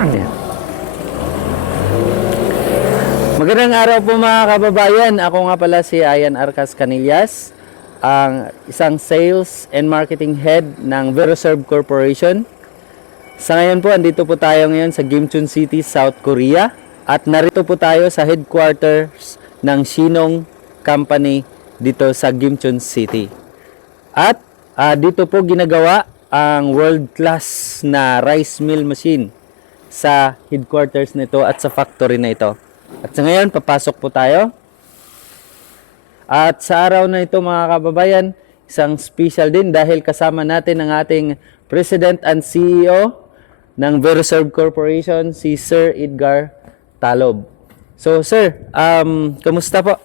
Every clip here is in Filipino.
Ayan. Magandang araw po mga kababayan. Ako nga pala si Ayan Arcas Canillas, ang isang Sales and Marketing Head ng Veroserve Corporation. Sa ngayon po, andito po tayo ngayon sa Gimchon City, South Korea. At narito po tayo sa headquarters ng Shinong Company dito sa Gimchon City. At dito po ginagawa ang world-class na rice mill machine sa headquarters nito at sa factory na ito. At sa ngayon, papasok po tayo. At sa araw na ito mga kababayan, isang special din dahil kasama natin ang ating President and CEO ng Veroserve Corporation, si Sir Edgar Talob. So sir, kamusta po?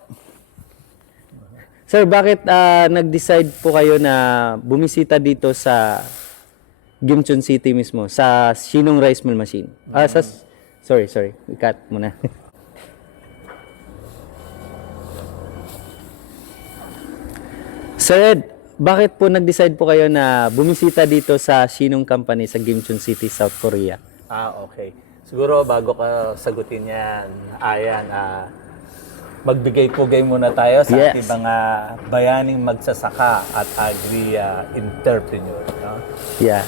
Sir, bakit nag-decide po kayo na bumisita dito sa Gimchon City mismo, sa Shinong Rice Mill Machine? Sorry, i-cut muna. Sir Ed, bakit po nag-decide po kayo na bumisita dito sa Shinong Company sa Gimchon City, South Korea? Okay. Siguro bago ka sagutin yan, Ayan, magbigay-pugay muna tayo sa Yes. ating mga bayaning magsasaka at agri-entrepreneur. No? Yeah.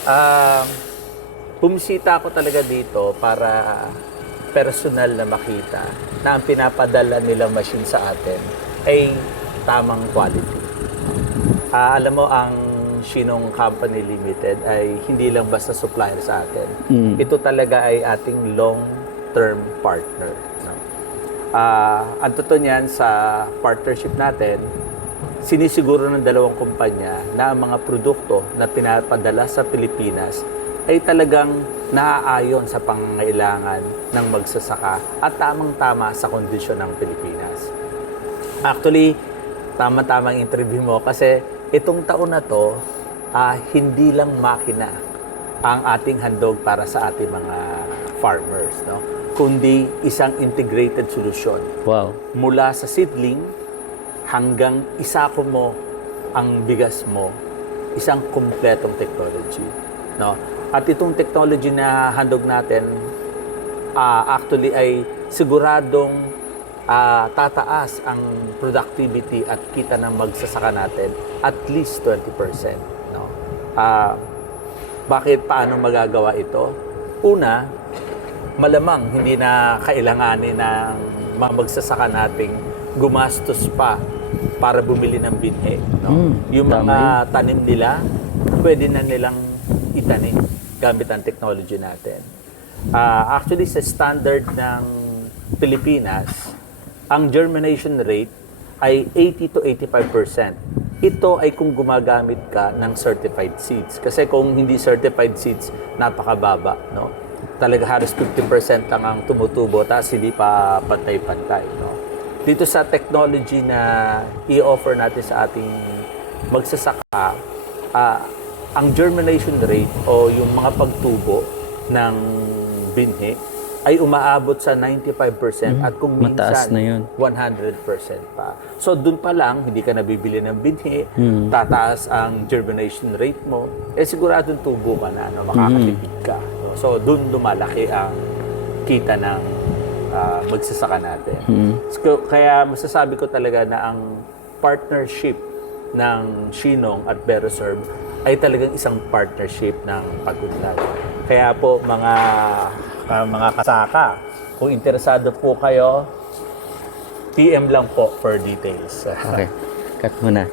Bumisita ako talaga dito para personal na makita na ang pinapadala nilang machine sa atin ay tamang quality. Alam mo, ang Shinong Company Limited ay hindi lang basta supplier sa atin. Ito talaga ay ating long-term partner. No? Ang totoo niyan sa partnership natin, sinisiguro ng dalawang kumpanya na ang mga produkto na pinapadala sa Pilipinas ay talagang naaayon sa pangangailangan ng magsasaka at tamang-tama sa kondisyon ng Pilipinas. Actually, tama-tamang interview mo kasi itong taon na to, hindi lang makina ang ating handog para sa ating mga farmers, no? Kundi isang integrated solution. Wow. Mula sa seedling hanggang isako mo ang bigas mo, isang kumpletong technology, no? At itong technology na handog natin, actually ay siguradong tataas ang productivity at kita ng magsasaka natin at least 20%. No? Paano magagawa ito? Una, malamang hindi na kailanganin ng mga magsasaka nating gumastos pa para bumili ng binhi. No? Yung mga tanim nila, pwede na nilang itanim gamit ang technology natin. Actually, sa standard ng Pilipinas, ang germination rate ay 80 to 85%. Ito ay kung gumagamit ka ng certified seeds. Kasi kung hindi certified seeds, napakababa. No? Talaga halos 50% lang ang tumutubo, tapos hindi pa pantay-pantay. No? Dito sa technology na i-offer natin sa ating magsasaka, ang germination rate o yung mga pagtubo ng binhi ay umaabot sa 95% at kung mataas minsan na yun. 100% pa. So doon pa lang, hindi ka nabibili ng binhi, tataas ang germination rate mo, siguradong tubo ka na, no? Makakatipid ka. No? So doon lumalaki ang kita ng magsasaka natin. So, kaya masasabi ko talaga na ang partnership ng Shinong at Veroserve ay talagang isang partnership ng pag-unlad. Kaya po mga kasaka, kung interesado po kayo, PM lang po for details. Okay, cut muna.